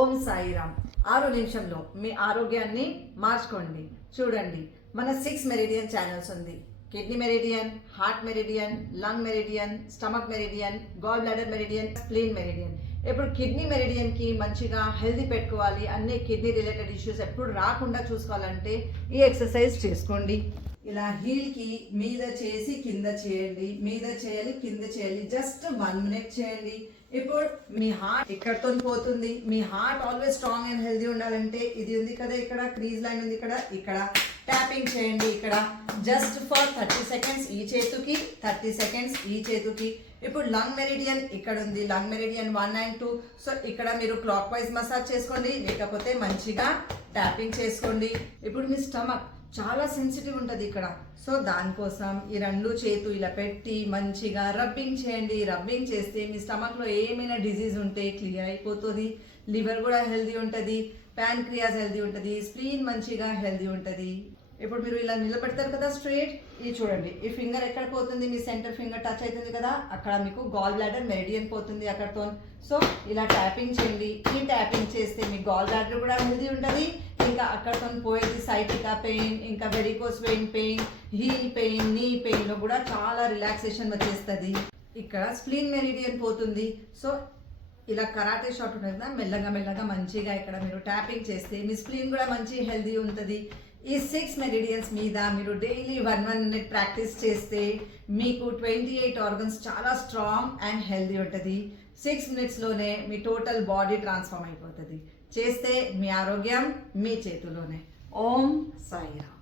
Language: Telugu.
ఓం సాయిరామ్. 6 నిమిషంలో మీ ఆరోగ్యాన్ని మార్చుకోండి. చూడండి, మన 6 మెరిడియన్ ఛానల్స్ ఉంది. Kidney meridian, heart meridian, lung meridian, stomach meridian, gall bladder meridian, spleen meridian. ఇప్పుడు కిడ్నీ మెరిడియన్కి మంచిగా హెల్దీ పెట్టుకోవాలి, అన్ని కిడ్నీ రిలేటెడ్ ఇష్యూస్ ఎప్పుడు రాకుండా చూసుకోవాలంటే ఈ ఎక్సర్సైజ్ చేసుకోండి. ఇలా హీల్కి మీద చేసి కింద చేయండి, మీద చేయాలి, కింద చేయాలి. జస్ట్ 1 మినిట్ చేయండి. ఇప్పుడు మీ హార్ట్ ఇక్కడతో పోతుంది. మీ heart always strong and healthy ఉండాలంటే ఇది ఉంది కదా, ఇక్కడ క్రీజ్ లైన్ ఉంది, ఇక్కడ ట్యాపింగ్ చేయండి. ఇక్కడ జస్ట్ ఫర్ 30 సెకండ్స్ ఈ చేతుకి, 30 సెకండ్స్ ఈ చేతుకి. ఇప్పుడు లంగ్ మెరిడియన్ ఇక్కడ ఉంది, లంగ్ మెరిడియన్ 1 and 2. సో ఇక్కడ మీరు క్లాక్ వైజ్ మసాజ్ చేసుకోండి, లేకపోతే మంచిగా ట్యాపింగ్ చేసుకోండి. ఇప్పుడు మీ స్టమక్ చాలా సెన్సిటివ్ ఉంటుంది ఇక్కడ. సో దానికోసం ఈ 2 చేతులు ఇలా పెట్టి మంచిగా రబ్బింగ్ చేయండి. రబ్బింగ్ చేస్తే మీ స్టమక్లో ఏమైనా డిజీజ్ ఉంటే క్లియర్ అయిపోతుంది. లివర్ కూడా హెల్దీ ఉంటుంది, ప్యాన్క్రియాస్ హెల్దీ ఉంటుంది, స్ప్లీన్ మంచిగా హెల్దీ ఉంటుంది. ఇప్పుడు మీరు ఇలా నిలబెడతారు కదా స్ట్రైట్, ఇది చూడండి, ఈ ఫింగర్ ఎక్కడ పోతుంది, మీ సెంటర్ ఫింగర్ టచ్ అవుతుంది కదా, అక్కడ మీకు గాల్ బ్లాడర్ మెరిడియన్ పోతుంది అక్కడతో. సో ఇలా ట్యాపింగ్ చేయండి. ఈ ట్యాపింగ్ చేస్తే మీ గాల్ బ్లాడర్ కూడా హెల్దీ ఉంటుంది. ఇంకా అక్కడతో పోయేది సైటికా పెయిన్, ఇంకా వెరికోస్ పెయిన్, హీల్ పెయిన్, నీ పెయిన్లో కూడా చాలా రిలాక్సేషన్ వచ్చేస్తుంది. ఇక్కడ స్ప్లీన్ మెరిడియన్ పోతుంది. సో ఇలా కరాటే షాట్ ఉంటుంది కదా, మెల్లగా మంచిగా ఇక్కడ మీరు ట్యాపింగ్ చేస్తే మీ స్ప్లీన్ కూడా మంచి హెల్దీ ఉంటుంది. ఈ 6 మెరిడియన్స్ మీద మీరు డైలీ 1 మినిట్ ప్రాక్టీస్ చేస్తే మీకు 28 ఆర్గన్స్ చాలా స్ట్రాంగ్ అండ్ హెల్దీ ఉంటుంది. 6 మినిట్స్లోనే మీ టోటల్ బాడీ ట్రాన్స్ఫార్మ్ అయిపోతుంది. చేస్తే మీ ఆరోగ్యం మీ చేతిలోనే. ఓం సాయిరామ్.